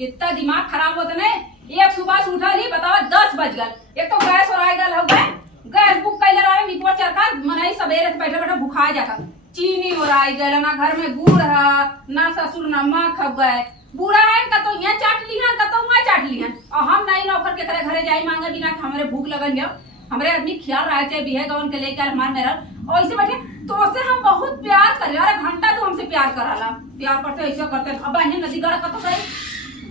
इतना दिमाग खराब होता नहीं। एक सुबह से उठा ली बतावा 10 बज गल। एक तो गैस और आए गल हो गए, गैस बुक कर रहा है मिटवा चरका मनाई सवेरे से बैठे बैठे भुखा जाता। चीनी और आई गल ना, घर में गुड़ है ना, ससुर ना माँ खब गए। बूढ़ा है का तो यहाँ चाट ली है, का तो वहाँ चाट ली है। और हम नहीं नौकर के करे घरे जाई मांगे बिना हमारे भूख लगन जाओ। हमारे आदमी ख्याल रहा चाहे बिहे गवन के लेकर हमारे मेरा और ऐसे बैठे तो से हम बहुत प्यार कर रहे। अरे घंटा तो हमसे प्यार कराला, प्यार करते ऐसा करते। अब बहन नदी गढ़ का तो गई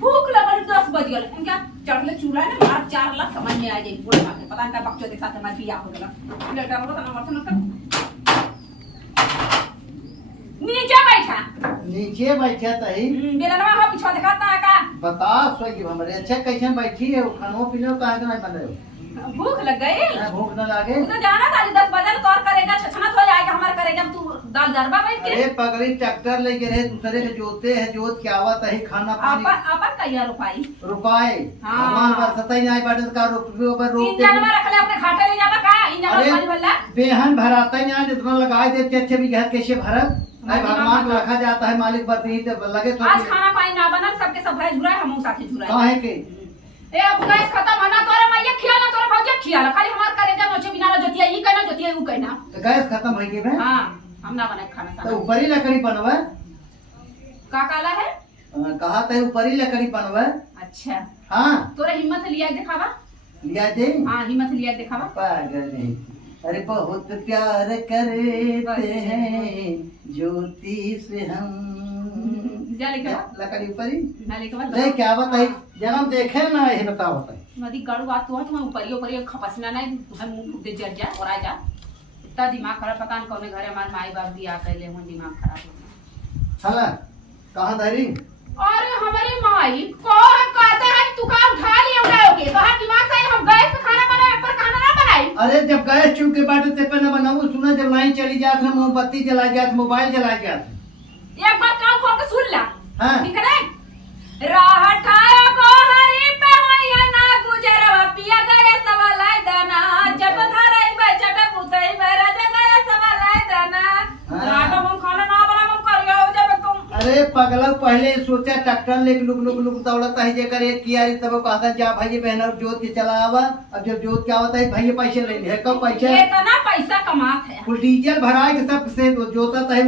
भूख लगल 10 बज गल। इनका चढ़ले चूल्हा ने मार 4 लाख समझ में आ जाए। बूढ़े माँ के पता नहीं बच्चों के साथ हमारे बियाह हो गया। लड़का बोलो तना वर्ष न नीचे बैठा तही बेलनवा हो पिछवा दिखाता है का बता सोई हमरे अच्छा कैसे बैठी है। खानो पीनो काहे के नहीं बने भूख लग गई। भूख न लागे तू तो जाना था 10 बजे तौर करेगा छछनत हो जाएगा हमारे करेगा। तू दाल दरबा बैठ के अरे पगड़ी ट्रैक्टर लेके रहे दूसरे के जोते है जोत के आवत है खाना पानी अपन कहिया रुपाई भगवान बरसता ही नहीं बाटे का रुपये पर रोक के इंजन में रख ले अपने घाटे ले जावा का इंजन में पानी भरला बेहन भराता ही नहीं जितना लगाए देते अच्छे भी घर कैसे भरब नहीं भगवान को रखा जाता है मालिक बरती तो लगे तो आज खाना पानी ना बनल सबके सब भाई झुराए हमहु साथे झुराए काहे के ए अब गैस खत्म होना तोरे मैया खियाला तोरे भौजे खियाला खाली हमार करेजा नोचे बिना जोतिया ई कहना जोतिया ऊ कहना तो गैस खत्म हो गई बे। हां हम ना बनाए खाना तो ऊपर ही लकड़ी बनवा का काला है कहा था ऊपर ही लकड़ी बनवा। अच्छा हां तोरे हिम्मत लिया दिखावा लिया दे। हां हिम्मत लिया दिखावा। पागल नहीं अरे बहुत प्यार करते हैं ज्योति से हम जा लेके लकड़ी ऊपर ही ना लेके बाद नहीं क्या बताई जन्म देखे ना ये बताओ बताई नदी गड़ू बात तो तुम ऊपर ऊपर खपसना नहीं हम मुंह फूट दे जर जा और आ जा। इतना दिमाग खराब पता नहीं कौन घरे हमारे माई बाप दिया कहले हो दिमाग खराब हो चला कहां धरी अरे हमारी माई को कहते हैं तू का उठा लिया उठाओगे तो हम दिमाग से हम गैस पे खाना बनाए पर खाना ना बनाई। अरे जब गैस चूक के बाटे ते पे न बनाऊ सुना जब लाइन चली जात है मोमबत्ती जला जात मोबाइल जला जात एक बात कान खोल के सुन ला हां ठीक है राह ठाया को हरी पे होया ना गुजरवा पिया गए सवालाई दाना जब धरई बे चट पुतई मेरा जगह सवालाई दाना रात हम खाना ना बनाम करियो जब तुम अरे पगला पहले सोचा ट्रैक्टर लेके लुक दौड़ता है जेकर एक किया तब कहता जा भाई बहन जोत के चला आवा। अब जब जोत क्या होता है भाई पैसे ले ले कब पैसे इतना पैसा कमात है कुल डीजल भराए के सब से जोता है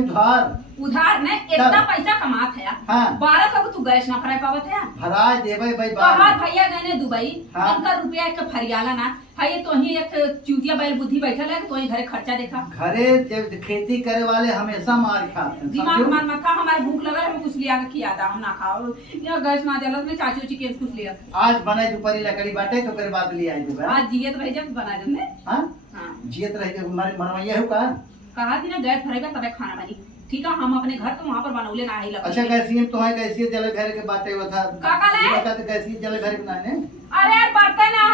उधार ने इतना पैसा कमात है। हाँ। 1200 को तू गैस ना भराए पावत है भराए देवे भाई तोहार भैया गए दुबई हाँ। इनका रुपया के फरियाला ना है तो ही एक चूतिया बैल बुद्धि बैठल है तो ही घरे खर्चा देखा। घरे जब खेती करे वाले हमेशा मार खाते हैं दिमाग मार मत खा हमारे भूख लगल हम कुछ लिया के खिया था हम ना खाओ ये गैस ना जलत में चाची उची के कुछ लिया आज बनाए दोपहरी लकड़ी बाटे तो कर बाद ले आई दोपहर आज जियत रह जब बना देने। हां हां जियत रह जब हमारे मनवैया हो कहा थी ना गैस भरेगा तबे खाना बनी ठीक है। हम अपने घर तो वहां पर बनौले ना आई लगा। अच्छा गैसीम तो है गैसीय जल घर के बाटे हुआ था का काला है तो गैसीय जल घर के नाने अरे यार बर्तन ना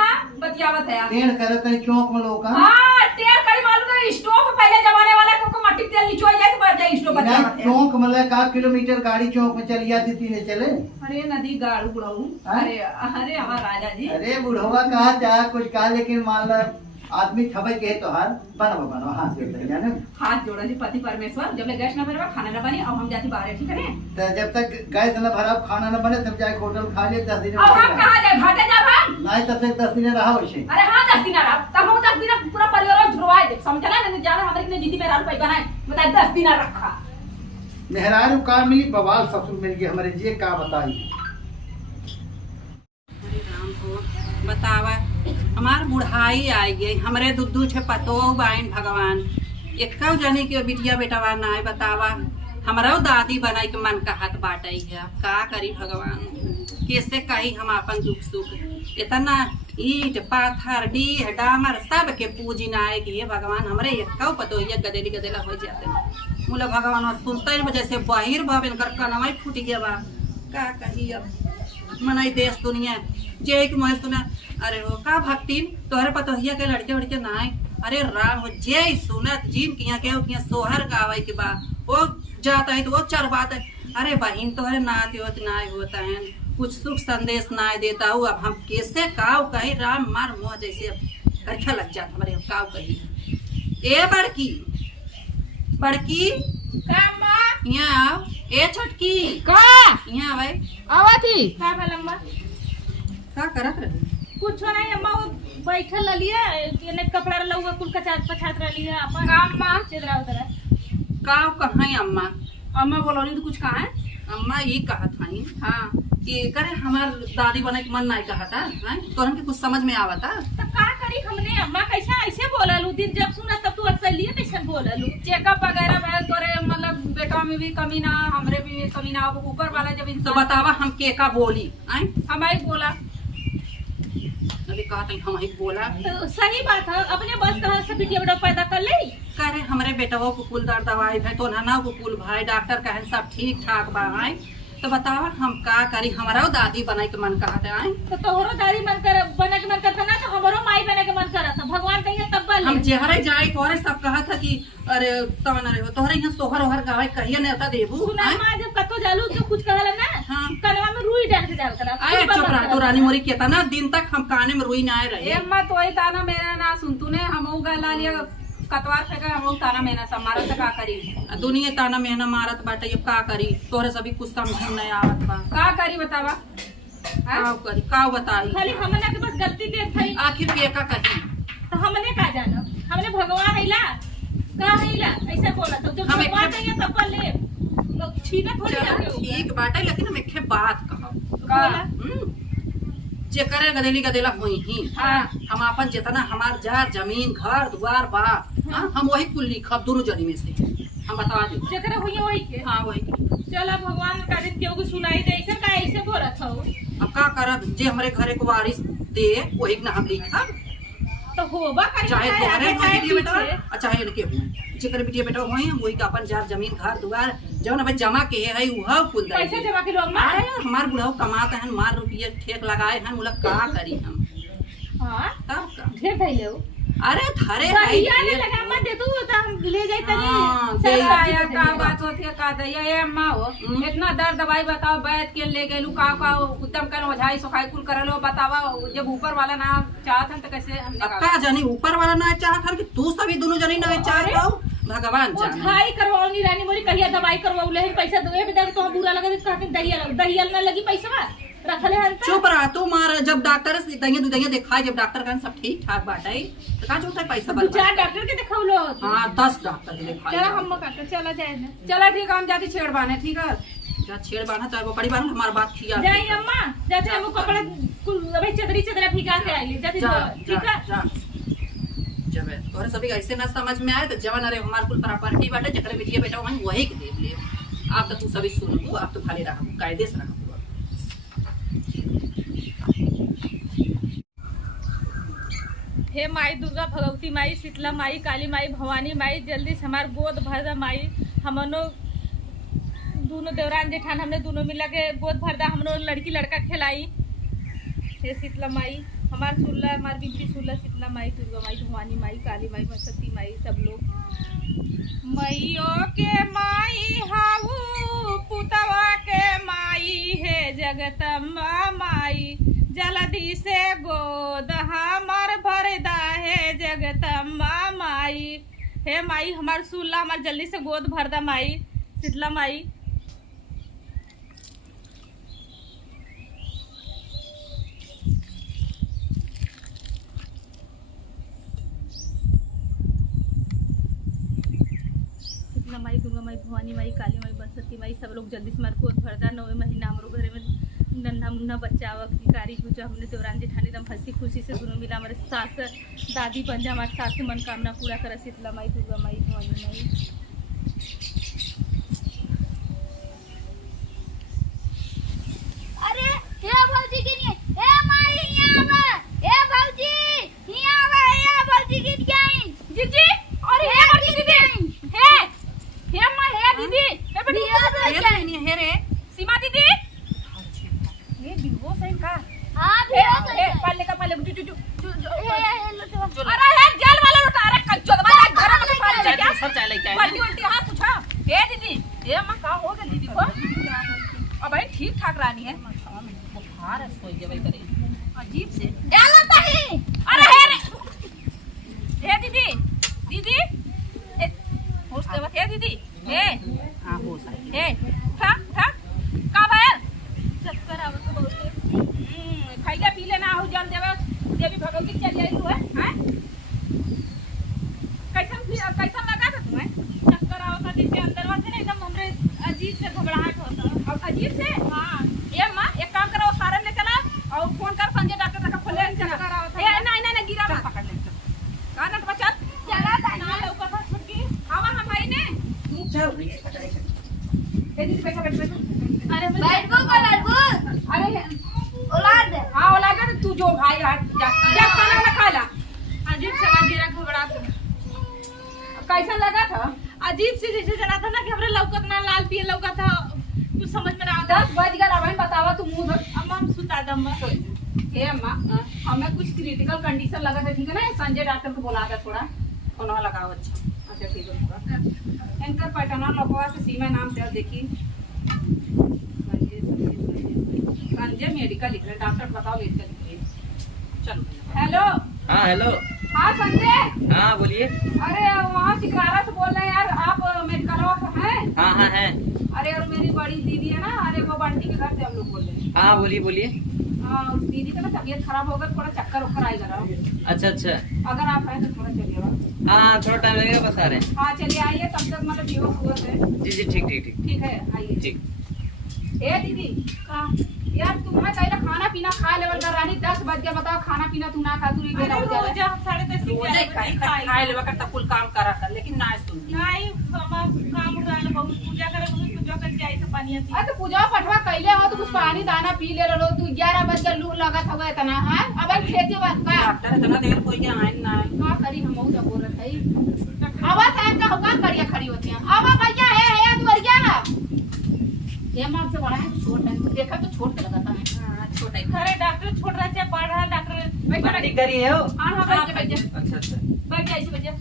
बतियावत है यार टेढ़ करत है चौक में लोग हां टेढ़ करी मालूम है स्टोव पहले जमाने वाला को मट्टी तेल नीचे जाए तो बढ़ जाए स्टोव बतियावत है चौक मतलब का किलोमीटर गाड़ी चौक में चली जाती थी ने चले। अरे नदी गाड़ू बुढ़ाऊ अरे अरे हमारा राजा जी अरे बुढ़वा कहा चाह कुछ कहा लेकिन मान ला आदमी खबर के तो हार बनो हाथ जोड़ते जाने हाथ जोड़ा जी पति परमेश्वर जब ले गैस ना भरवा खाना ना बनी अब हम जाती बाहर ठीक है तो जब तक गैस न भरा खाना न बने तब जाए होटल खा ले 10 दिन अब हम कहां जाए भाटे जा हम नहीं तब तक 10 दिन रहा वैसे। अरे हां 10 दिन रहा तब हम 10 दिन पूरा परिवार झुरवाए दे समझला ना जाना हमारे कितने जिद्दी में राल पाई बनाए बता 10 दिन रखा मेहरारू का मिली बवाल ससुर मिल गया हमारे जी का बताई। हरे राम को बतावा हमार बुढ़ाई आई गई हमरे दुद्दू छे पतो बाइन भगवान एक जाने की बिटिया बेटावा ना है बतावा हमारा दादी बनाई के मन का हाथ बाटाई है का करी भगवान कैसे कही हम अपन दुख सुख इतना ईट पाथर डीह डामर सब के पूजी ना आए कि भगवान हमरे एक पतो गदेली गदेला हो जाते बोले भगवान सुनते वजह से बहिर भाव इनकर कनवाई फूट गया बा का कही अब मनाई देश दुनिया जे एक मोह सुना अरे हो का भक्ति तोहरे पतोहिया के लड़के उड़के ना अरे राम हो जे सुनत जिन किया के सोहर गावे के बा वो जाता है तो वो चरबात है अरे बहन तोहरे नाते होत ना होता है कुछ सुख संदेश ना देता हूँ अब हम कैसे काव कही राम मार मुँह जैसे अच्छा लग जाता हमारे काव कही ए बड़की बड़की का माँ यहाँ आओ। ए छोटकी का यहाँ आवे। आवा थी का भला अम्मा का करत रहे? कुछ नहीं अम्मा वो बैठल रहिए ने कपड़ा लउआ कुल कचात पछात रहिए अपन का माँ चेदरा उतरा का कहाँ है अम्मा? अम्मा बोलोनी तो कुछ कहा है अम्मा ये कहत हई हाँ कि करे हमार दादी बने के मन नहीं कहता हैं तोहन के कुछ समझ में आवता। तो का करी हमने अम्मा कैसा ऐसे बोललू दिन जब सुना तब तू अक्सर लिए कैसे बोललू चेकअप वगैरह भैल तोरे मतलब बेटा में भी कमी ना हमरे भी में कमी ना अब ऊपर वाला जब तो इंसान बतावा हम के का बोली आई हमारी बोला अभी कहत हई हम ही बोला तो सही बात है अपने बस कहाँ से बिटिया बेटा पैदा कर ले करे हमरे बेटवो को कुल दर्द दवाई भाई तो नाना को कुल भाई डॉक्टर कहन सब ठीक ठाक बा आई तो बतावा हम का करी हमारा दादी बने के मन कहते आई तो तोहरो दादी मन कर बने के मन करता ना तो हमरो माई बने के मन करता भगवान कहिए तब बल हम जहरे जाए तोहरे सब कहत कि अरे तवन रे हो तोहरे यहाँ सोहर ओहर गावे कहिए नेता देबू सुना आय? माँ जब कतो जालू तो कुछ कहला ना हाँ। कनवा में रुई डाल के जाल करा आए चुप रहा तो रानी मोरी केता ना दिन तक हम काने में रुई ना आए रहे एम्मा तो ही ताना मेरा ना सुन तूने हमऊ गला लिया कतवार फेंका हमऊ ताना मेना सब मारा तो का करी दुनिया ताना मेहना मारत बाटे अब का करी तोहरे सभी कुछ समझ में नहीं आवत बा का करी बतावा का करी का बताई खाली हमने के बस गलती देत थई आखिर के का कही तो हमने का जाना हमने भगवान हैला का हैला ऐसा बोला तो जब हम भगवान एक- कहिए तब बल ले लोग छीना थोड़ी चलो आगे होगा। ठीक बाटे लेकिन हम एक बात कहब का जे करे गदेली गदेला होई ही हाँ हम अपन जितना हमार जार जमीन घर द्वार बा हाँ, हम वही कुल लिखब दोनों जनी में से हम बता दे जकरा हुई वही के हाँ वही चला भगवान का दिन केहू को सुनाई दे ऐसा का ऐसे बोलत हो अब का करब जे हमरे घरे को वारिस दे वही ना हम लिखब तो होबा करी चाहे चाहे तोहरे आगे हो चाहे बिटिया बेटा पीछे और चाहे इनके हो जेकर बिटिया बेटा होई हम वही का अपन जार जमीन घर द्वार जौन अब जमा के है उहा कुल दे पैसे जमा के लोग मार अरे हमार बुढ़ाऊ कमाते हैं मार रुपये ठेक लगाए हैं मुला का करी हम हां तब का ढेर धैले हो अरे थरे दहिया ने है लगा मत दे तू तो हम ले जाई तनी हाँ, सब दे आया सब्जी का दे बात होती है का दैया ये अम्मा हो इतना दर्द दवाई बताओ बैठ के ले गेलू का उद्यम कर ओझाई सोखाई कुल करलो बतावा जब ऊपर वाला ना चाहत हन तो कैसे हमने अब का जानी ऊपर वाला ना चाहत हन कि तू सभी दोनों जनी ना चाहत हो भगवान वो जाने झाई करवाओनी रानी मोरी कहिया दवाई करवाऊ ले पैसा दे बेटा तो बुरा लगा कहते दहिया ना लगी पैसा रखले हन त चुप रहा तू मार जब डॉक्टर से दहिया दिखाई जब डॉक्टर कहन सब ठीक ठाक बाटे तो का जोता पैसा दू चार डॉक्टर के दिखाउलो हाँ 10 डॉक्टर के दिखाई चला हम का चला जाए ना चला ठीक है हम जाती छेड़ बाने ठीक है जा छेड़ बांधा चाहे वो बड़ी बार हमार बात किया जाई अम्मा जाते वो कपड़ा कुल अबे चदरी चदरा भिगा के आई जाते जा ठीक है जा जब तोरे सभी ऐसे ना समझ में आए तो जवन अरे हमार कुल प्रॉपर्टी बाटे जकरे बिटिया बेटा वही वही के दे ले आप तो तू सभी सुनबू आप तो खाली रहबू कायदे से रहबू हे माई दुर्गा भगवती माई शीतला माई काली माई भवानी माई जल्दी से हमार गोद भर दा माई हमनो दोनों देवरान जेठान हमने दोनों मिला के गोद भर दा हमनो लड़की लड़का खिलाई हे शीतला माई हमार सुल्ला हमार बिनती सुल्ला शीतला माई दुर्गा माई भवानी माई काली माई सरस्वती माई सब लोग मैयो के माई हाऊ पुतवा के माई हे जगतम्बा माई जल्दी से गोद हमार भरदा है जगतम्बा माई हे माई हमार सुल्ला हमार जल्दी से गोद भरदा माई शीतला माई शीतला माई दुर्गा माई भवानी माई काली माई सरस्वती माई सब लोग जल्दी से हमारे गोद भरदा 9 महीना हमारे घरे में नन्हा मुन्ना बच्चा भिकारी जो हमने देवरान जेठानी एकदम हंसी खुशी से दोनों मिला हमारे सास दादी बन जा हमारे सास की मनोकामना पूरा करे शीतला माई दुर्गा माई भवानी माई अरे हे भौजी की नहीं हे माई यहाँ आवे हे भौजी यहाँ आवे हे भौजी की गई जीजी अरे हे बड़ी दीदी हे अम्मा हे दीदी हे बड़ी हे रे सीमा दीदी ये दिवो सही का हां हे भी हे पल्ले का पल्ले हे लो अरे हे जेल वाला लोटा अरे कच्चो दबा घर में पानी चाय क्या सब चाय लेके आए पल्टी उल्टी हां पूछा हे दीदी हे अम्मा का हो गया दीदी को अब भाई ठीक ठाक रानी है बुखार है सोई गए करे अजीब से डालो तही अरे हे दीदी दीदी होश दे हे दीदी हे हाँ हो सही हे था का भैया चक्कर आवत है बहुत। खाइले पी लेना हो जल देवे देवी भगवती चल आई हुए हैं कैसन लगा था तुम्हें? चक्कर आवत है जैसे अंदरवा से ना एकदम हमरे अजीब से घबराहट होता। अब अजीब से हाँ ये माँ एक काम करो सारे लेकर आ और फोन कर संजय डॉक्टर तक खोले चक्कर आवत है। ए नहीं नहीं गिरा मत पकड़ ले का ना बच्चा चला था ना लौका था छुटकी। आवा हम भाई ने चल ए दीदी बैठा बैठ अरे बैठ को लड़को अरे औलाद हाँ औलाद है तू जो भाई जा जा खाना ना खा ला अजीब से मेरा घबराहट कैसा लगा था? अजीब से जैसे जना था ना कि हमरे लौकत ना लाल पिए लौका था कुछ समझ में ना आता। 10 बज गया अब बतावा तू मुंह धो अम्मा हम सुता दम हे अम्मा हमें कुछ क्रिटिकल कंडीशन लगा था ठीक है ना संजय डॉक्टर को बोला था थोड़ा उन्होंने लगाओ अच्छा ठीक है एंकर पैटर्न लगवा से सीमा नाम से देखी संजय मेडिकल लिख रहे डॉक्टर बताओ लिख कर लिखिए चलो हेलो हाँ हेलो। हाँ संजय हाँ बोलिए। अरे वहाँ सिकरारा से बोल रहे हैं यार आप मेडिकल ऑफिसर हैं? हाँ हाँ है। अरे और मेरी बड़ी दीदी है ना अरे वो बंटी के घर से हम लोग बोल रहे हैं हाँ बोलिए बोलिए। उस दीदी का ना तबीयत खराब होगा थोड़ा चक्कर उक्कर आएगा ना अच्छा अच्छा। अगर आप हैं तो थोड़ा चलिए हाँ थोड़ा टाइम लगेगा बस आ रहे हैं। हाँ चलिए आइए तब तक मतलब बेहोश हुआ है जी जी ठीक ठीक ठीक ठीक है आइए ठीक। ए दीदी यार तुम्हें कहीं खाना पीना खा लेवल कर रानी 10 बज गया बताओ खाना पीना तू ना खा तू नहीं बेरा हो रोज जाएगा हम 10:30 रोजे खाए लेवा करता कुल काम करा था लेकिन ना सुन नहीं हम काम उड़ाने बहुत पूजा करे बहुत पूजा करके आई तो पानी आती। अरे तो पूजा पठवा कैले हो तो कुछ पानी दाना पी ले लो तू 11 बज गया लू लगा था इतना है अब खेती बात का डॉक्टर इतना देर कोई के आए ना का करी हम तो बोल रहे थे आवाज टाइम का होगा करिया खड़ी होती है आवा भैया है तू क्या ये मां से बड़ा है छोट है तो देखा तो छोट लगा था हां छोटा है अरे डॉक्टर छोड़ रहा है पढ़ रहा है डॉक्टर बैठ ठीक करिए हो। हां हां बैठ जा अच्छा अच्छा। बैठ जा इसे बैठ जा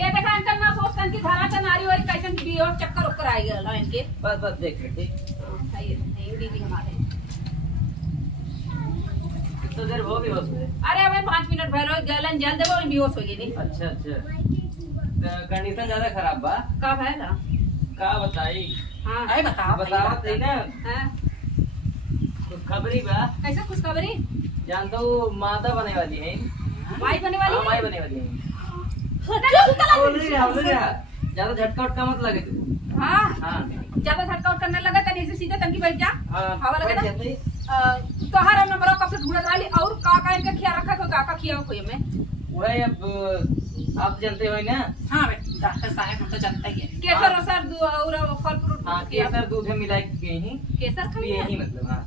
ये देखा अंकल ना सोचतन की धारा त नारी और कैसन की और चक्कर उक्कर आई गल इनके बस बस देख ले ठीक। सही है दीदी हमारे कितना देर हो भी बस में। अरे अब 5 मिनट भलो गलन जल देबो बेहोश हो गई अच्छा अच्छा। कंडीशन ज्यादा खराब बा। कब है ना का बताई। हां अरे बताओ बतावत है ना हां कुछ खबरी बा। कैसा खुशखबरी जानता हूँ माता बने वाली है। माई बने वाली हाँ है माई बने वाली है। हाँ बोल रही ज्यादा झटका उटका मत लगे तू। हाँ हाँ ज्यादा झटका उठ करने लगा तनी से सीधे तनकी बैठ जा हाँ हवा लगे ना बैठ जाते ही। तो हर नंबर कब से ढूंढत वाली और का इनका ख्याल रखा को का खियाओ खोए में वही अब आप जानते हो ना। हाँ डॉक्टर साहब हम तो जानते ही है। केसर रसर और फल फ्रूट हाँ केसर दूध में मिला के ही केसर खाइए यही मतलब। हाँ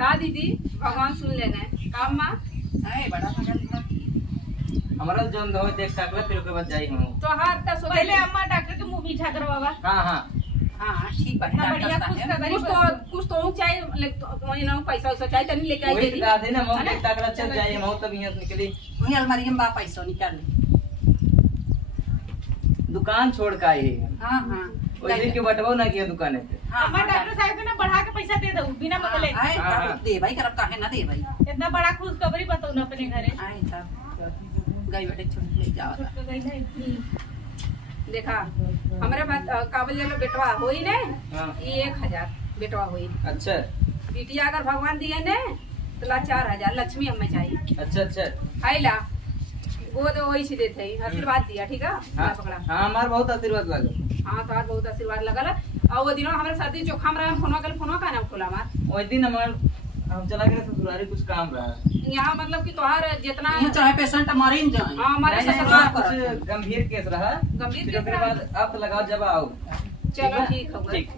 का दीदी भगवान सुन लेना काम मां अरे बड़ा मजा हमारा जो हो देख सकला फिर उसके बाद जाई हम। तो हर त सो पहले अम्मा डॉक्टर के मुंह मीठा करवावा। हाँ हाँ हाँ ठीक है ना बढ़िया कुछ तो चाहिए वही ना पैसा वैसा चाहिए तनी लेके आई वही दीदी कहा थे ना हम देख सकला चल जाए हम तब यहाँ से निकली। वही अलमारी में बा पैसा निकाल ले। दुकान छोड़ के आई है। हाँ हाँ वही दिन के बटवाओ ना किया दुकान पे। हाँ अम्मा डॉक्टर साहब के ना बढ़ा के पैसा दे दो बिना बदले। आए तब दे भाई करब काहे ना दे भाई। इतना बड़ा खुशखबरी बताओ ना अपने घरे। आए तब गई बेटे छोड़ ले जाओ। छोड़ गई नहीं। देखा हमारे बात काबल ले लो बेटवा होई ने हाँ। ये 1000 बेटवा होई अच्छा बिटिया अगर भगवान दिए ने तो ला 4000 लक्ष्मी हमें चाहिए अच्छा अच्छा। आइला गोद वही से देते ही आशीर्वाद दिया ठीक है हाँ पकड़ा हाँ हमार बहुत आशीर्वाद लगा। हाँ तो बहुत आशीर्वाद लगल और वो दिनों हमारे सर्दी जोखाम रहा फोनवा का नाम खोला हमार वही दिन हमार हम चला गए ससुरारी कुछ काम रहा। यहाँ मतलब कि तोहार जितना यहाँ चाहे पेशेंट मर ही जाए। हाँ हमारे नहीं, ससुराल नहीं, कुछ गंभीर केस रहा। गंभीर फिर केस उसके रहा? बाद आप लगाओ जब आओ। चलो ठीक है ठीक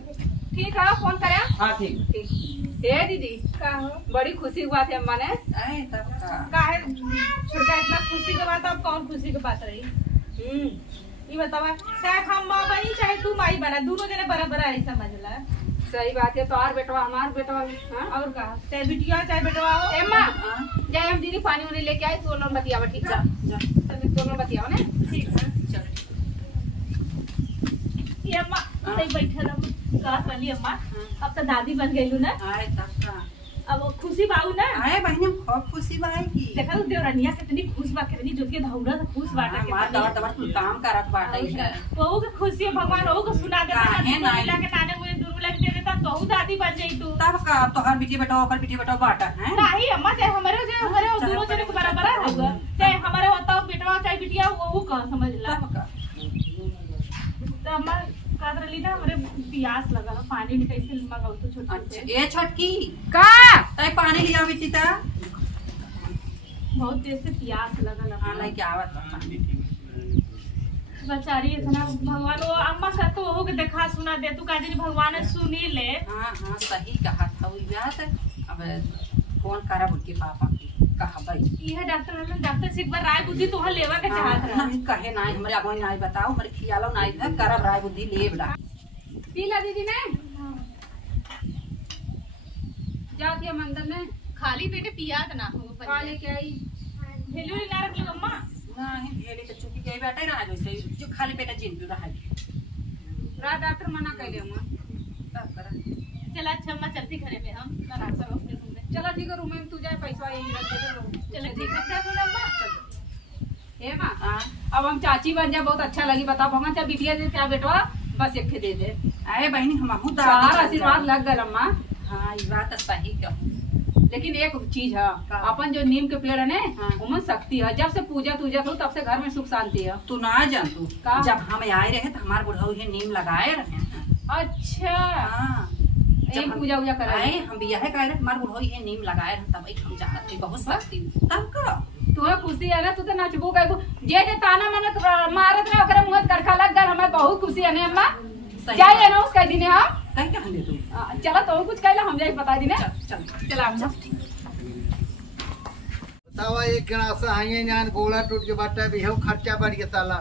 ठीक है फोन करे हाँ ठीक। ठीक हे दीदी का हो बड़ी खुशी हुआ थे अम्मा ने आए तब का काहे छोटा इतना खुशी के बात अब कौन खुशी के बात रही। ये बतावा चाहे हम माँ बनी चाहे तू माई बना दोनों जने बराबर आई समझला। सही बात है तो और बेटवा हमार बेटवा हाँ और का चाहे बिटिया चाहे बेटवा हो। एम्मा जाए हम दीदी पानी वानी लेके आए तो लोन बतियावा ठीक है तो लोन बतियावा ने ठीक है चल ये अम्मा सही बैठल हम का कहली अम्मा अब तो दादी बन गई ना। आए तब का अब खुशी बाऊ ना आए बहनी खूब खुशी बाई की देखा तो देवरनिया कितनी खुश बा कितनी जो के धौरा से खुश बाटा के मार दवा दवा कुल काम करत बाटे बहू के खुशी है भगवान बहू को सुना देता काहे ना? मिला के नाने मुझे दूर मिला के दे देता तो दादी बन जाई तू तब का तो हर बेटी बेटा ओकर बेटी बेटा बाटा है नहीं अम्मा चाहे हमारे दोनों जने को बराबर होगा चाहे हमारे होता बेटवा चाहे बिटिया वो कह समझ ला तब का तो अम्मा कादर ली ना हमारे प्यास लगा पानी नहीं कैसे मंगाऊ तो छोटी अच्छा से ए छोटकी का तय पानी लिया बेटी ता बहुत देर से प्यास लगा हां नहीं क्या आवत बा बेचारी इतना भगवान वो अम्मा का तो हो के देखा सुना दे तू काजी भगवान सुनी ले हां हां सही कहा था वो बात अब कौन करा बुट के पापा की कहा भाई ये डॉक्टर से एक बार राय बुद्धि तो लेवा के चाहत रहा नहीं कहे नहीं हमरे आगो नहीं बताओ हमरे खियालो नहीं था करब राय बुद्धि ले बड़ा पीला दीदी ने जाओ दिया मंदिर में खाली पेटे पियात ना हो काले के आई भेलू ना रख लो अम्मा नहीं भेले तो चुकी गई बेटा रहा जैसे जो खाली पेटा जिन रहा रात डॉक्टर मना कैले हम तब करा चला अच्छा अम्मा चलती घरे में हम आराम से अपने रूम में चला ठीक है रूम में तू जाए पैसा यहीं रख दे दो चलो ठीक है क्या बोला अम्मा हे माँ अब हम चाची बन जाए बहुत अच्छा लगी बताओ भगवान चाहे बिटिया दे क्या बेटवा बस एक दे दे अरे बहनी हमहू चार आशीर्वाद लग गए अम्मा हाँ ये बात तो सही कहूँ लेकिन एक चीज है अपन जो नीम के पेड़ है ना हाँ। उमन शक्ति है जब से पूजा तूजा हो तब से घर में सुख शांति है तू ना जान तू का? जब हम आए रहे तो हमारे बुढ़ऊ ये नीम लगाए रहे हैं अच्छा हाँ यही जब हम पूजा उजा करे आए हम भी यह कह रहे हमारे बुढ़ऊ ये नीम लगाए रहे तब हम जानत थे बहुत शक्ति तब का तुम्हें खुशी है ना तू तो नचबू गई जे ताना मने मारत रहे ओकरे मुंह करखा लग गए हमें बहुत खुशी है ने अम्मा सही जाइए ना उसका दिन हम कहीं कहाँ दे तू चला तो कुछ कहला हम जाए बता दी ने चल चला हम सब बतावा एक गिलास आइए जान गोला टूट के बाटे भी हो खर्चा बढ़ गया साला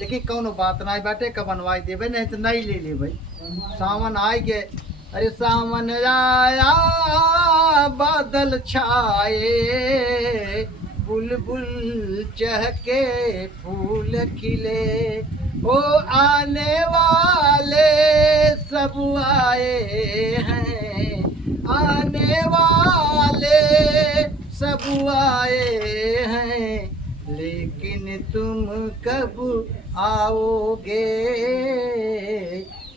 लेकिन कौनो बात नहीं बाटे कब बनवाई देवे नहीं तो नहीं ले ले भाई सावन आए गए अरे सावन आया बादल छाए बुलबुल चहके फूल खिले ओ आने वाले सब आए हैं आने वाले सब आए हैं लेकिन तुम कब आओगे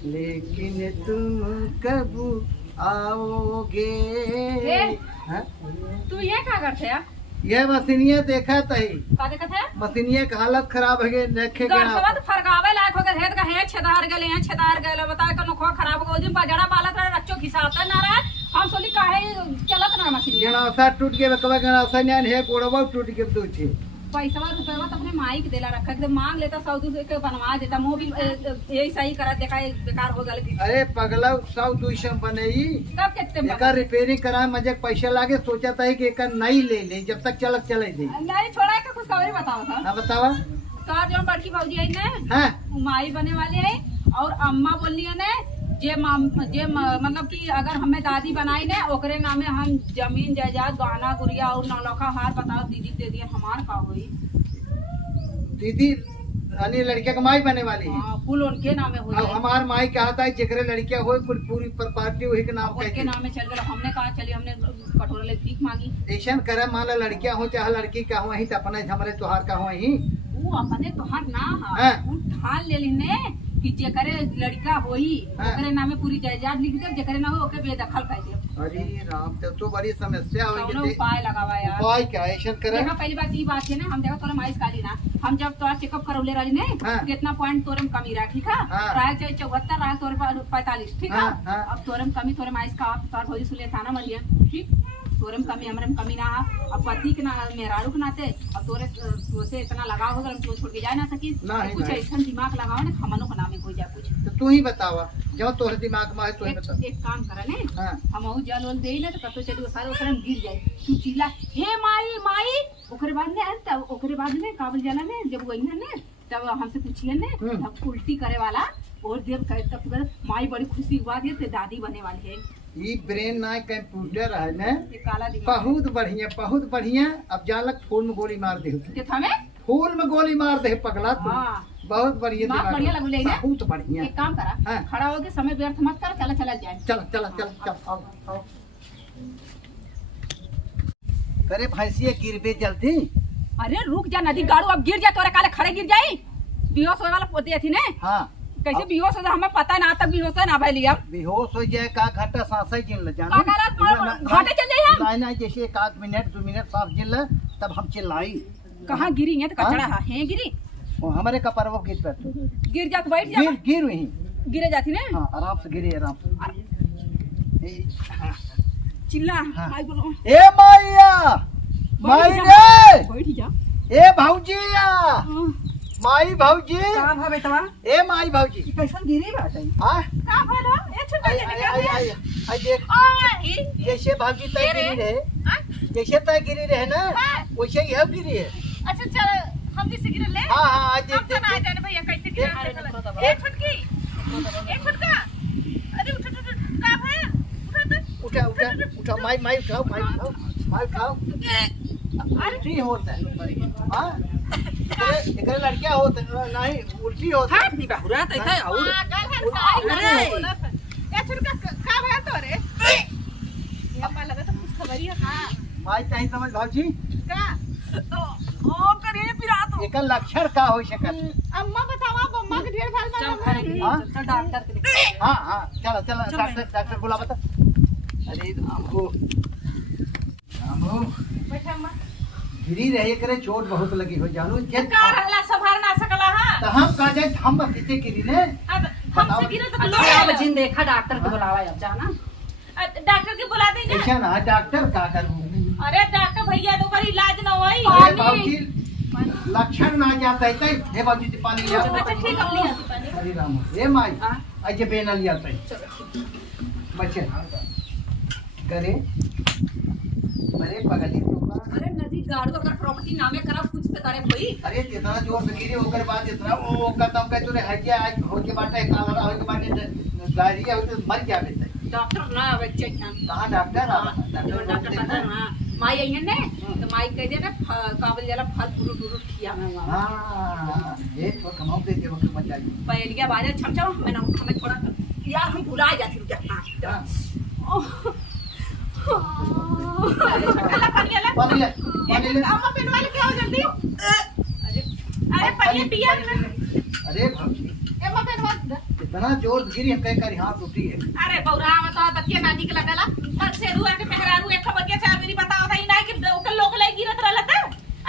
लेकिन तुम कब आओगे हाँ? तू ये क्या करते हैं यह मशीनिया देखा तही का देखत है मशीनिया के हालत खराब है देखे गरसवा तो फरगावे लायक हो गए का है छेदार गले हैं छेदार गले बता कनो खो खराब हो दिन बजड़ा बालत रहे रच्चो खिसाता ना रहा हम सोली काहे चलत ना मशीन गणासा टूट के कब गणासा न्यान है गोड़वा टूट के दो छे पैसा रुपया तो अपने माई के देला रखा एकदम मांग लेता सौ दो के बनवा देता मुंह भी यही सही करा देखा बेकार हो गए अरे पगला 100-200 बनेई कब कितने एक रिपेयरिंग कराए मजे पैसा लागे सोचा था कि एक नई ले ले जब तक चलत चले दे नहीं छोड़ा है कुछ खबर बताओ था हाँ बतावा तो जो बड़की भौजी आई ना हाँ माई बने वाली है और अम्मा बोलनी है ना मतलब कि अगर हमें दादी बनाई ने ओकरे नामे हम जमीन जायदाद गहना गुड़िया और नौलखा हार बताओ दीदी दे दिए हमार का होई दीदी रानी लड़किया का माई बने वाली है हाँ, कुल उनके नामे हो अब हमार माई कहता है जेकरे लड़किया हो कुल पूरी प्रॉपर्टी वही के नाम उनके कहते नामे चल गए हमने कहा चलिए हमने कटोरा ले भीख मांगी ऐसा करे मान ला लड़किया हो चाहे लड़की का हो तो अपने हमारे त्योहार का हो ही वो अपने तोहार ना हाँ। उ ठान ले लिने कि जेकरे लड़का होई हाँ। ओकरे नामे पूरी जायदाद लिख दे जेकरे ना हो ओके बेदखल कर दे अरे राम तो बड़ी समस्या हो कौनो गई उपाय लगावा यार उपाय क्या ऐसा करे देखा पहली बात ये बात है ना हम देखा तोरा माइस काली ना हम जब तोरा चेकअप करौले रही ने हाँ। कितना पॉइंट तोरे में कमी रहा ठीक है हाँ। राय चाहे 74 रहा तोरे 45 ठीक है हाँ, हाँ। अब तोरे में कमी तोरे माइस का तोर भौजी सुले था ना मलिया ठीक तोरे में कमी हमरे में कमी ना है अब पति के ना मेहरारू के नाते अब तोरे से इतना लगाव हो गया हम छोड़ के जा ना सकी नहीं, कुछ नहीं। ऐसा दिमाग लगाओ ना हमनो के नामे कोई जा कुछ तो तू ही बतावा जो तोहरे दिमाग में है तू ही बता एक काम करा ने हाँ हम जल उल दे ना तो कतो चली सारे ओकरे में गिर जाए तू चिल्ला हे माई माई ओकरे बाद ने तब ओकरे बाद में काबल जाला ने जब वही ने तब हमसे पूछिए ने तब उल्टी करे वाला और देर कहे तब माई बड़ी खुशी हुआ दे ते दादी बने वाली है ये ब्रेन ना कंप्यूटर है ने ये काला दिमाग बहुत बढ़िया अब जालक फूल में गोली मार दे के थामे फूल में गोली मार दे पगला तू हां बहुत बढ़िया दिमाग दिमाग बढ़िया लगू ले ना बहुत बढ़िया एक काम करा हाँ। खड़ा होके समय व्यर्थ मत कर चला चला जाए चल चल चल चल आओ आओ तेरे भैंसिए गिरबे जल्दी। अरे रुक जा, नदी गाड़ू अब गिर जाए तोरे काले खड़े गिर जाई। बेहोश होए वाला पोते थी ने। हाँ कैसे बेहोश हो जा हमें पता ना, तक बेहोश है ना भैली हम। बेहोश हो जाए का घंटा सांस ही गिन ले जानो। का कहला घाटे चल जाई हम। नहीं जैसे 1 मिनट 2 मिनट सांस गिन ले तब हम चिल्लाई। कहां गिरी है? तो कचड़ा है गिरी। वो हमारे कपर वो गिर पे गिर जा तो बैठ जा। गिर वहीं। गिरे जाती ने। हाँ आराम से गिरे आराम से। हाँ। चिल्ला हाँ। माई बोलो। ए माइया माई रे बैठ जा। ए भौजिया माई भौजी का भा बेटवा ए माई भौजी कैसन गिरी बात है? हाँ का भला ए छोटा आई के आई आई आई देख आई जैसे भौजी तय गिरी रहे जैसे तय गिरी रहे ना वैसे ही अब गिरी है। अच्छा चल हम जैसे गिरल ले। हाँ हाँ आज हम देख तो ना देख जाने भैया कैसे गिरल। ए छुटकी ए छुटका अरे उठ उठ उठ का भैया उठा उठा उठा माई माई उठाओ माई उठाओ माई उठाओ। उल्टी होता है। हाँ एकरे लड़कियां होते नहीं उल्टी होता है। हाथ नहीं बहुरा त है और ए छुटका का भैया तो रे ये पा लगा तो कुछ खबर ही है का माई चाहे समझ भौजी का ओ करे पिरा तो। एकर लक्षण का हो सकत। अम्मा बतावा अम्मा के ढेर साल बाद हाँ चल डॉक्टर के हाँ हाँ चलो चलो डॉक्टर बुला बता। अरे रामो रामो बैठा अम्मा गिरी रहे करे चोट बहुत लगी हो जानू जे का रहला संभाल ना सकला हां तो हम कह जाए हम बस इसे गिरी ने। अब हमसे गिरे तो अच्छा अब जिन देखा डॉक्टर को बुलावा अब जाना। डॉक्टर के बुला देंगे। ऐसा ना डॉक्टर का करूँ। अरे डॉक्टर भैया तो कर इलाज ना होई। अरे बाबूजी लक्षण ना जाता है तै हे बाबूजी पानी लिया। अच्छा ठीक है लिया पानी। हरे राम ए माई आज बेना लिया तै बच्चे करे अरे पगली तो अरे नदी गाड़ू अगर प्रॉपर्टी नामे करा कुछ तो करे कोई। अरे जितना जोर से गिरी ओकर बाद जितना वो कदम के तूने हटिया आज हो के बाटे काला हो के बाटे डायरिया हो तो मर जावे तै। डॉक्टर ना आवे चाहिए। कहां डॉक्टर आ डॉक्टर पता ना माई आई है ने तो माई कह दे ना काबल जला फल फ्रूट खिया में वहां। हां ये तो कमाओ दे वक्त मचा दी। पहलिया बाजा छमछम हमें थोड़ा यार हम भुला जाती क्या। पानी ले अम्मा पिनवा ले क्या हो जल्दी। अरे पानी पिया ना। अरे भौजी अम्मा पिनवा इतना जोर गिरी हम कह कर हाथ उठी है। अरे बौरा में तो बतिया नानी के लगला घर से रुआ के मेहरारू एक खबर के चार मेरी बताओ था नहीं कि ओकर लोग ले गिरत रहला था।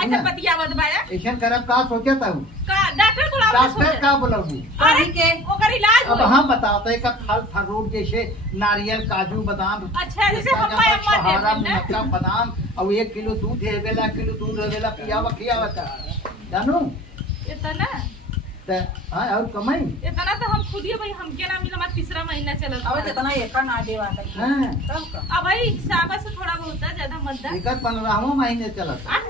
अच्छा बतिया बद बाया ऐसा करब का सोचता हूं का डॉक्टर बुलाओ। डॉक्टर का बुलाऊं। अरे के ओकर इलाज अब हम बताते का फल फ्रूट जैसे नारियल काजू बादाम अच्छा जैसे हम्मा अम्मा सहारा दे मुनक्का बादाम और 1 किलो दूध है बेला किलो दूध है बेला पियावा खियावा का जानू इतना त हां और कमाई इतना तो हम खुद ही भाई हमके ना मिला हमारा तीसरा महीना चलत। अब जितना एक ना देवा था हां तब का अब भाई हिसाब से थोड़ा बहुत है ज्यादा मत दा। एकर 15वां महीने चलत। हां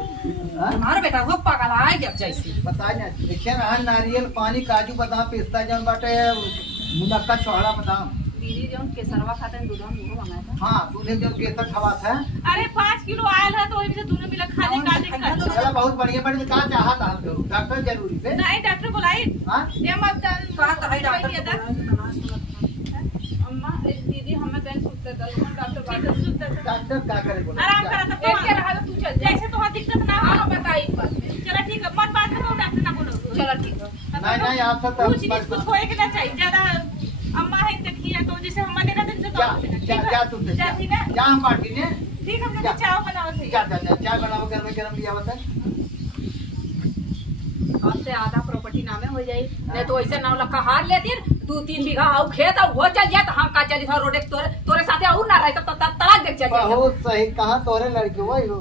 तुम्हारा बेटा वो पगला है जब जैसे बताए ना देखिए ना नारियल पानी काजू बादाम पिस्ता जौन बाटे मुनक्का छोड़ा बादाम दीदी जो केसरवा खाते हैं दूध हम मंगाया था। हाँ तूने जो केसर खवात है अरे 5 किलो आयल है तो वही से दोनों मिला खा ले का दिक्कत। चला बहुत बढ़िया बढ़िया कहा चाहत आप लोग डॉक्टर जरूरी पे नहीं डॉक्टर बुलाई हाँ ये मत का तो है डॉक्टर अम्मा दीदी हमें बेन सुनते थे डॉक्टर ठीक है सुनते डॉक्टर क्या करे बोला आराम करा तो एक के रहा तू चल जैसे तो दिक्कत ना हां हो। बताई बात में। चलो ठीक है मत बात करो डॉक्टर ना बोलो। चलो ठीक है। नहीं नहीं आप सब कुछ नहीं कुछ होए के ना चाहिए ज्यादा अम्मा है देखिए तो जैसे हम देखा दिन से क्या क्या क्या तुम जा ठीक है क्या हम पार्टी ने ठीक है हम लोग चाय बनाओ थे। क्या चाय बनाओ घर में गरम दिया बता अब से आधा प्रॉपर्टी नामे हो जाई नहीं तो ऐसे नाव लखा हार लेती 2-3 बीघा आउ खेत और वो चल जाए तो हम का चली था रोड तोरे साथे और ना रहे तो तलाक देख चल बहुत सही कहा तोरे लड़के वही हो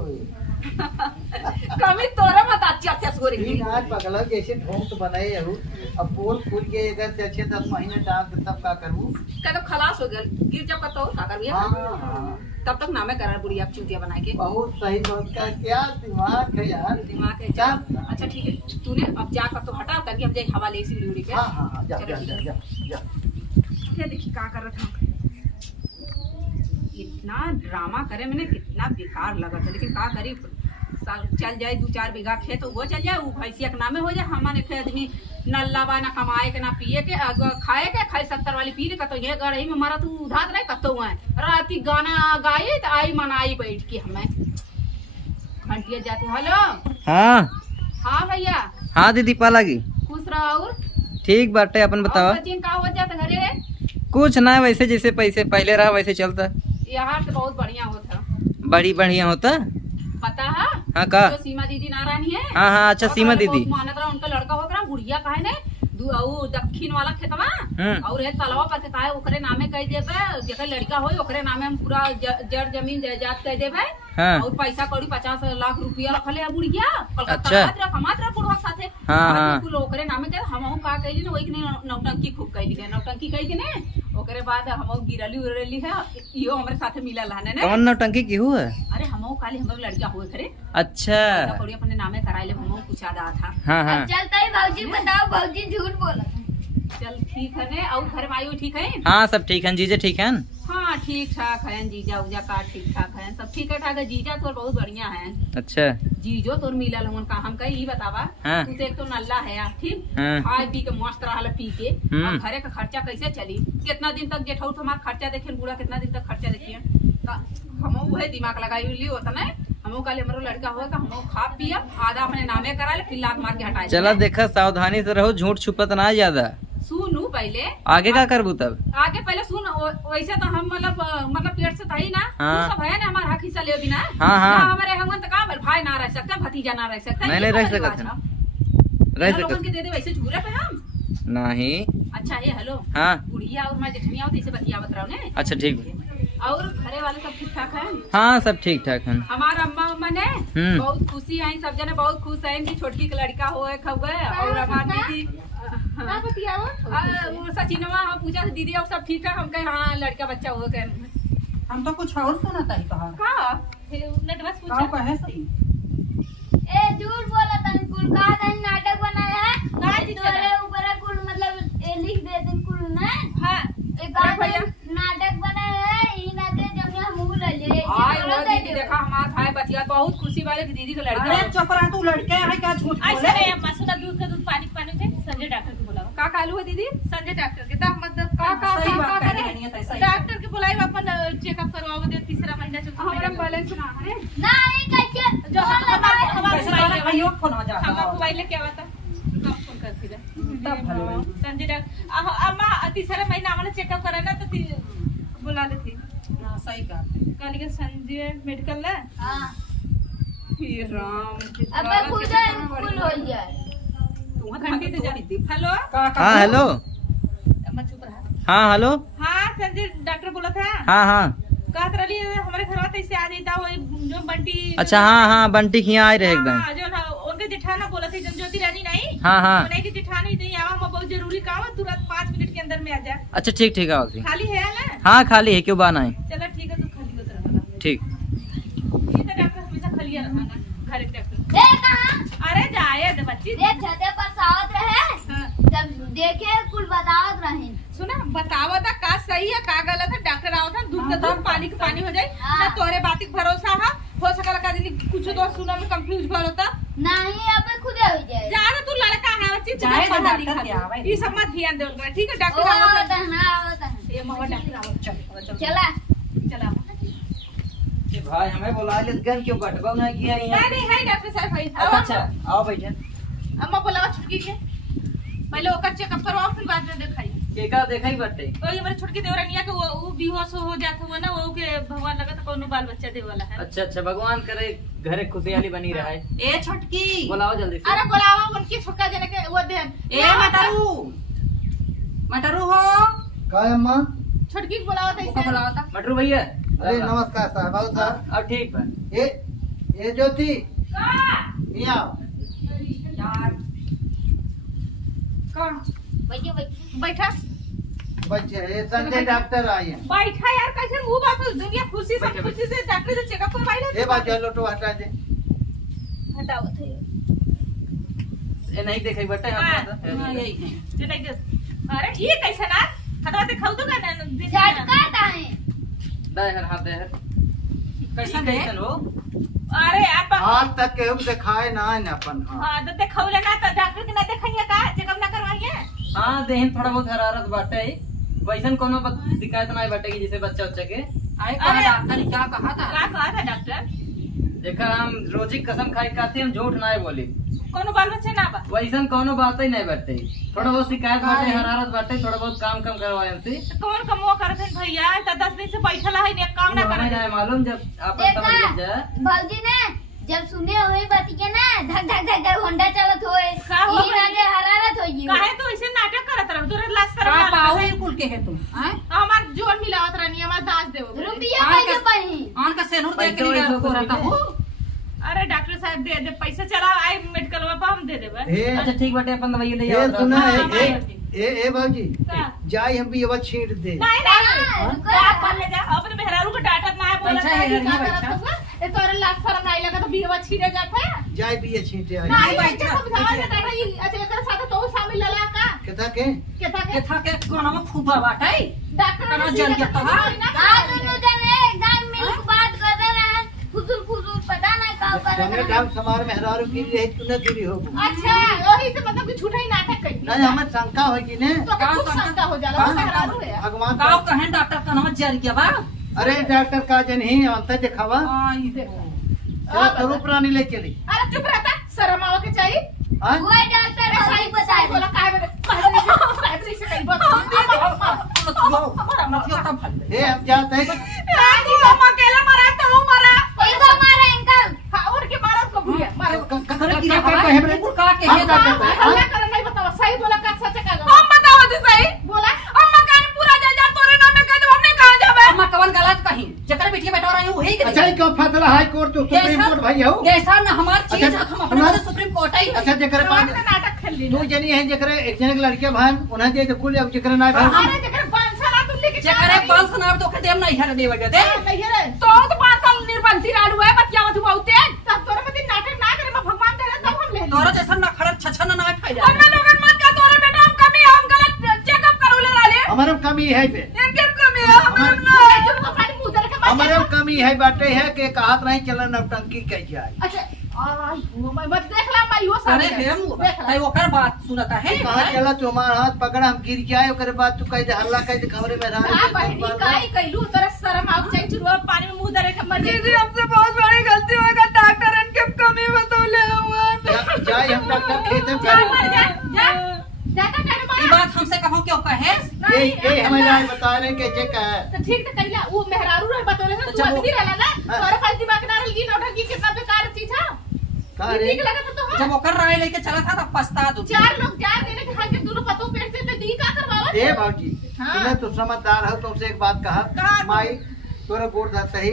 कमी तोरे मत अच्छे सोरी तीन आज पगला जैसे ढोंग तो बनाए हूँ अब पोल खुल के इधर से अच्छे 10 महीने डाल दे तब का करूँ का तो खलास हो गया गिर जब का तो का कर हाँ तब तक नामे करा बुढ़िया चूतिया बना के बहुत सही दोस्त का क्या दिमाग है यार दिमाग है जा अच्छा ठीक है तूने अब जा कर तो हटा ताकि हम जाए हवा ले सी लिउड़ी के हाँ हाँ हाँ जा चलो, जा ठीक जा है। जा जा ये देखिए क्या कर रहा था इतना ड्रामा करे मैंने कितना बेकार लगा था लेकिन का करी चल जाए 2-4 बीघा खेत वो चल जाए वो भैंसिया के नामे हो जाए हमारे खे आदमी नल्ला बा ना कमाए के ना पिए के खाए के खाए 70 वाली पी ले कतो ये गड़ही में मरा तू उधार रहे कतो है राती गाना गाई तो आई मनाई बैठ के हमें घंटिया जाते। हेलो हाँ हाँ भैया, हाँ दीदी पा लगी। खुश रहो। और ठीक बाटे अपन बतावा। सचिन का हो जाता घरे? कुछ ना, वैसे जैसे पैसे पहले रहा वैसे चलता। यहाँ तो बहुत बढ़िया होता। बड़ी बढ़िया होता। पता है हाँ का? जो सीमा दीदी नारायणी है। हाँ हाँ अच्छा सीमा दीदी। मानत रहा उनका लड़का होगा गुड़िया कहे ने दक्षिण वाला खेतवा और है तलवा पर का है ओकरे नामे कह देबे। जेकर लड़का होई ओकरे नामे हम पूरा जड़ जमीन जायदाद कह देबे। हाँ। और पैसा कौड़ी 50 लाख रुपया रखले है बुढ़िया अच्छा। कलकत्ता कमात रहा बुढ़वा साथे। हाँ, हाँ। कुल ओकरे नामे कह हमहु का कहली न ओई के नौटंकी खूब कहली है। नौटंकी कह के ने ओकरे बाद हमहु गिरली उरली है। इहो हमरे साथे मिलल है ने। कौन नौटंकी की हुआ? अरे हमहु काली हमर लड़का होए करे अच्छा पैसा कौड़ी अपने नामे कराइले हमहु कुछ आदा था। हाँ हाँ चलता ही भाजी बताओ, भाजी झूठ बोला। चल ठीक है ने। और घर में आई ठीक है? हाँ सब ठीक है। जीजे ठीक है? हाँ ठीक ठाक है। जीजा उजा का ठीक ठाक है, सब ठीक है ठाक है। जीजा तो बहुत बढ़िया है। अच्छा जीजो तोर मिलल हमन का हम कही बतावा। हाँ। तू तो एक तो नल्ला है यार, ठीक हाँ। खाए पी के मस्त रहल पी के। अब घरे का खर्चा कैसे चली? कितना दिन तक जेठौठ हमार खर्चा देखे बूढ़ा कितना दिन तक खर्चा देखिए। हम वही दिमाग लगाई ली होता ना। हम कल हमारो लड़का होगा हम खा पिया आधा अपने नामे करा ले फिर लात मार के हटा चला देखा सावधानी से रहो, झूठ छुपत ना ज्यादा। सुनू पहले आगे का करबू तब? आगे पहले सुन। वैसे तो हम मतलब पेट से था ही ना। हाँ। तू सब है ना हमारा हक हिस्सा ले बिना। हाँ, हाँ। ना हमारे हम तो का भाई ना रह सकता, भतीजा ना रह सकता। नहीं, ये रह तो सकत रिवाज है। है। रह लोगन सकत के दे दे वैसे झूरे पे हम। नहीं। अच्छा ये हेलो हाँ बुढ़िया और मैं जेठनिया होती इसे बतियावत रहो ने। अच्छा ठीक। और घरे वाले सब ठीक ठाक है? हाँ सब ठीक ठाक है। हमारा अम्मा उम्मा ने बहुत खुशी है, सब जने बहुत खुश है कि छोटकी का लड़का होए खब गए। और हमार दीदी वो सचिनवा हम पूछा था दीदी और सब ठीक है? हम कहे हाँ लड़का बच्चा हुआ कहे। हम तो कुछ और सुनता ही कहा। का नेटवर्क का पूछा कहे सही। ए झूठ बोला तन कुल का तन नाटक बनाया है। का चीज का तोरे ऊपर कुल मतलब ए लिख दे तन कुल ना। हाँ एक अरे भैया। नाटक बनाया है ई ना दे जब हम ले ले। हाय वो दीदी देखा हमार भाई बतिया बहुत खुशी वाले की दीदी का लड़का अरे हो। चुप रहा तू, लड़के है क्या झूठ ऐसे बोले? नहीं अम्मा सुना दूध का दूध पानी पानी थे। संजय डॉक्टर को बुलाओ। का कालू है दीदी? संजय डॉक्टर के तब मतलब का सही बात कह रही है तो सही। डॉक्टर के बुलाई अपन चेकअप करवाओ दे तीसरा महीना चौथा हमारा महीना। बैलेंस ना है। नहीं कैसे जो हमारा पैसे वाला कहियो फोन हो जाता हमारा है। मोबाइल लेके आवा था कब फोन कर दिया तब भले भले। संजय डॉक्टर अम्मा तीसरा महीना हमने चेकअप करा ना तो बुला लेती। हाँ, सही कहा। कल के संजय मेडिकल ना। हां हे राम अब खुद कुल हो जाए। तू घंटी तो जानी थी। हेलो हाँ हेलो। अम्मा चुप रहा। हाँ हेलो। हाँ संजय डॉक्टर बोला था। हाँ हाँ कहत रही हमारे घर वाले ऐसे आ जाता वही जो बंटी। अच्छा हाँ हाँ बंटी खिया आए रहे एकदम। हाँ, जो ना उनके जेठाना बोला थे जन ज्योति रानी नहीं। हाँ हाँ उन्हें की जेठानी नहीं आवा हम बहुत जरूरी काम है तुरंत 5 मिनट के अंदर में आ जा। अच्छा ठीक ठीक आओ फिर। खाली है ना? हाँ खाली है, क्यों बाना है? चलो ठीक है तू खाली हो तरह ठीक। ये तो डॉक्टर हमेशा खाली रखना घर डॉक्टर। ए कहां अरे जाए दे बच्ची। देख छते पर सावत रहे। हाँ। जब देखे कुल बतावत रहे। सुना बतावा था का सही है का गलत है। डॉक्टर आओ था दूध का दूध पानी का पानी हो जाए ना तोरे बात के भरोसा है। हो सकला का दिन कुछ तो सुना में कंफ्यूज भर होता नहीं अब खुदे हो जाए। ज्यादा तू लड़का है बच्ची जाए तो पढ़ा डॉक्टर लिखा के आवे। ये सब मत ध्यान दे उनका ठीक है। ओ डॉक्टर आओ होता है ना होता है। ये मवा डॉक्टर आओ चल चला चला भाई हमें बुला ले गन क्यों बटवा ना किया नहीं नहीं है डॉक्टर साहब भाई अच्छा अच्छा आओ बैठे। अम्मा बोलावा छुटकी के पहले ओकर चेकअप करवाओ फिर बाद में दिखाई। केका देखा ही बटे। तो ये मेरे छोटकी देवरानिया के वो बेहोश हो जात हुआ ना वो के भगवान लगा तो कोनो बाल बच्चा दे वाला है। अच्छा अच्छा भगवान करे घरे खुशहाली बनी रहे। ए छटकी बुलाओ जल्दी से। अरे बोलावा उनकी छोटका जने के वो दे ए मटरू मटरू हो का है अम्मा? छोटकी को बोलावा था ओको इसे। बुलाओ ता। मटरू भैया। अरे नमस्कार साहब। आओ साहब। अब ठीक बा। ये ज्योति यहाँ आओ। बैठिए बैठिए। बैठा बच्चे ये संजय डॉक्टर आए हैं। बैठा यार कैसे मुंह बात दुनिया खुशी से बैठे, खुशी से डॉक्टर से चेकअप करवाई ले। ये बात चलो तो हटा दे। हटाओ थे ए नहीं देखा ही बटे। हाँ, यही है। ये नहीं दे। अरे ये कैसे ना हटाओ ते खाऊ तो का ना झटका ताहे। दहर हाथ दहर। कैसन है? कैसन हो? अरे आप हाथ तक के हम दिखाए ना है ना अपन। हाँ हां तो खाऊ लेना तो डॉक्टर के ना दिखाइए का चेकअप ना करवाइए। हाँ देहन थोड़ा बहुत हरारत बाटे। वैसन कोनो शिकायत ना बाटे कि जैसे बच्चा उच्चा के। आए का अरे। डॉक्टर क्या कहा था? क्या कहा था डॉक्टर? देखा हम रोजी कसम खाई खाते हम झूठ ना बोली। कोनो बाल बच्चे ना बा वैसन कोनो बात ही नहीं बाटे। थोड़ा बहुत शिकायत बाटे, हरारत बाटे, थोड़ा बहुत काम कम करवाए हमसे। कौन कमो करत हैं भैया त 10 दिन से बैठल है ने काम ना हमें करत नहीं मालूम, जब आप समझ लग जाए। भौजी ने जब सुने हुए बतिया ना धक धक धक धक होंडा चलत होए का हो ई नागे हरारत होई काहे तू ऐसे नाटक करत रह तोरे लाज शरम का ना पाऊ लगे? कुल के है तुम हैं? हमार जोन मिलावत रहनी हमार दास देव रुपया आन पैसे का- पही आन का सेनुर दे के पैसे निकाल वैसे को रहता कुछ हूँ। अरे डॉक्टर साहब दे दे पैसा चला आई मेडिकल में हम दे देबे हे अच्छा ठीक बाटे, अपन दवाई ले हे आओ। सुना हाँ, ए हाँ, ए भौजी का? जाई हम भी अब छीट दे। नहीं नहीं क्या कर ले जा अपने मेहरारू को डांटत ना है बोलत बैठा है है, कि क्या बैठा। करत हो ए तोरे लाज शरम नहीं लगा तो बीवा छीने जात है जाई भी छीटे आई। नहीं बैठा, ऐसे समझावा बैठा। जाता है ये अच्छा एकर साथ तो शामिल लला का केथा के केता के के था के कोना में फूफा बाटे। डॉक्टर कना ने जल सीधे के तो कहा हाँ। ना का दोनों जने एकदम मिल बात कर रहे हैं फुजुल फुजुल पता नहीं का कर संगे रहे हैं टाइम समार में हरारू की रही तू न गिरी हो। अच्छा वही से मतलब कि झूठा ही नाटक कर नहीं हमें शंका होई कि ने तो का कुछ शंका? शंका हो जाला वो मेहरारू है भगवान गाँव कहे डॉक्टर का नाम जल गया बा। अरे डॉक्टर का जन ही अंत दिखावा आई देखो। चला स्वरूप प्राणी ले चली। अरे चुप रहता शर्म आवा के चाहिए हाँ? वो डॉक्टर सही बताए बोला काहे बदे से कहीं बात मतियो तब फल गई। हे हम जाते हैं हम अकेला मरा तो वो मरा इनको मारे अंकल हाँ और के मारा उसको भूलिया मारो अरे गिरा का का कहे बरे? का के हम है का ना? कहते हैं? हल्ला कर नहीं बताओ सही बोला का सच का हम बताओ दे सही बोला हम मकान पूरा जा जा तोरे नाम में कह दो हमने कहां जावे अम्मा कवन गलत कही जकर बेटिया बैठा रही वही के अच्छा क्यों फैसला हाई कोर्ट तो सुप्रीम कोर्ट भाई हो। जैसा न हमार चीज अच्छा, हम अपने हमार- सुप्रीम कोर्ट आई अच्छा जकर पांच नाटक खेल ली दो जनी है जकर एक जने के लड़के भान उन्हें दे तो कुल अब जकर ना भाई अरे जकर 5 साल तुम लेके जकरे 5 नाम तो के देम नहीं हर देव दे नहीं है तो 5 साल निर्बंसी रालू है बतिया मत बहुते तब तोरे में नाटक ना करे मैं भगवान दे तब हम ले तोरा जैसा न खड़क छछन ना खाई जा हमरा लोगन मत का तोरे बेटा हम कमी हम गलत चेकअप करौले राले हमारे में कमी है पे इनके कमी है हमरा ना चुप तो खाली मुंह दे के हमारे में कमी है बाटे है कि कहत नहीं चलन नौटंकी कह जाए। अच्छा आई मैं मत देखला मैं यो अरे हे मुंह तई ओकर बात सुनता है कहा चला तू हमारा हाथ पकड़ा हम गिर के आए ओकरे बाद तू कह दे हल्ला कह दे खबरे में का बहनी रहा काई कैलू तोरा शर्म आउ चाहिए चुरुआ पानी में मुंह दे के मर दीदी हमसे बहुत बड़ी गलती हो गई डॉक्टर इनके कमी बतौले हुआ जाए हम डॉक्टर खेते में जा करें। मर जा जा जाता कर ई मार बात हमसे कहो क्यों कहे ये हमें जाए बता रहे कि जे का है। तो ठीक तो कैला वो मेहरारू रह बतौले से तो तू जब वो- आदमी रहला ना हाँ। तोरे पास दिमाग ना रहल की नौटंकी कितना बेकार चीज है का ये रे ठीक लगा तो जब ओकर राय लेके चला था तब पछता दू 4 लोग जान देने के हाथ के दोनों पतों पेट से दी का करवावा ए बाबूजी हाँ। तुम्हें तो समझदार हो तुमसे एक बात कहा का? माई तोरा गोड़ धरता ही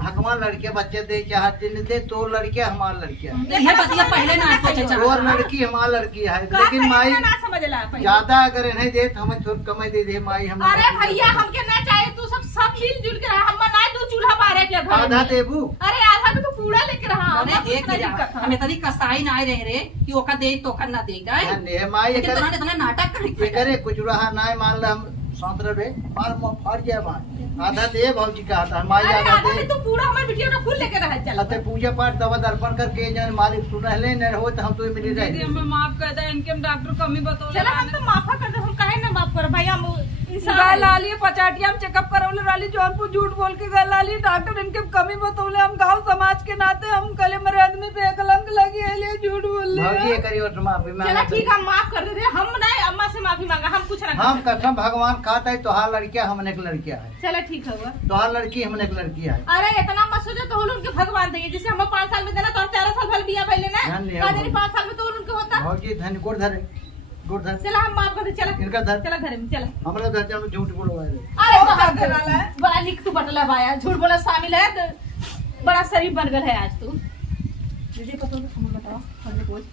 भगवान लड़के बच्चे दे चाहते नहीं दे तो लड़के हमार लड़के है ये बतिया पहले ना सोचे और चाह लड़की हमार लड़की है का लेकिन माई ना समझला पहले ज्यादा अगर नहीं दे तो हमें थोड़ी कमाई दे दे माई हम अरे भैया हमके ना चाहिए तू सब मिलजुल के रहा हम बनाए दो चूल्हा बारे के घर आधा में। देबू अरे आधा तो तू पूरा लेके रहा अरे हमको एक कितना दिक्कत है। हमें तनी कसाई ना रहे रे कि ओका दे तो ओका ना दे गए धन्य है माई लेकिन एकर तोरा इतना नाटक ये करे करे कुछ रहा ना मान ला हम सांत रहे मार फट जाए मार आधा दे भौजी का आता माई अरे आधा आधा दे में तू पूरा हमारे बिटिया को फूल लेके रहा चल अते पूजा पाठ दवा दर्पण करके जन मालिक सुन रहे न हो तो हम तो मिली रहे माफ कर दे इनके डॉक्टर कमी बतौले चला हम तो माफा कर दे हम काहे ना माफ कर भैया हम इंसान गाय है। लाली पचाटिया में चेकअप करौले वाली जौनपुर झूठ बोल के गाय लाली डॉक्टर इनके कमी बतौले हम गांव समाज के नाते हम कले मरे आदमी पे कलंक लगी है लिए झूठ बोल भौजी ये करी और माफी चला मांगा ठीक है माफ कर दे हम नहीं अम्मा से माफी मांगा हम कुछ ना हम कसम भगवान खाता है तोहार लड़किया हमने एक लड़किया है चला ठीक है हुआ तोहार लड़की हमने एक लड़किया है अरे इतना मत सोचो तो उनके भगवान देंगे जैसे हम 5 साल में देना तो 4 साल भर बिया पहले ना ध्यान नहीं है का 5 साल में तो उनके होता भौजी धन गोड़ धरे गोड़ धर चला हम माफ कर दे चला इनका धर चला घर में चला हमारा धर हम झूठ बोलवाए अरे बाप बड़ा लिख तू बटला भाया झूठ बोला शामिल है तो बड़ा शरीफ बन गल है आज तू दीदी को तो बताओ हमने बोल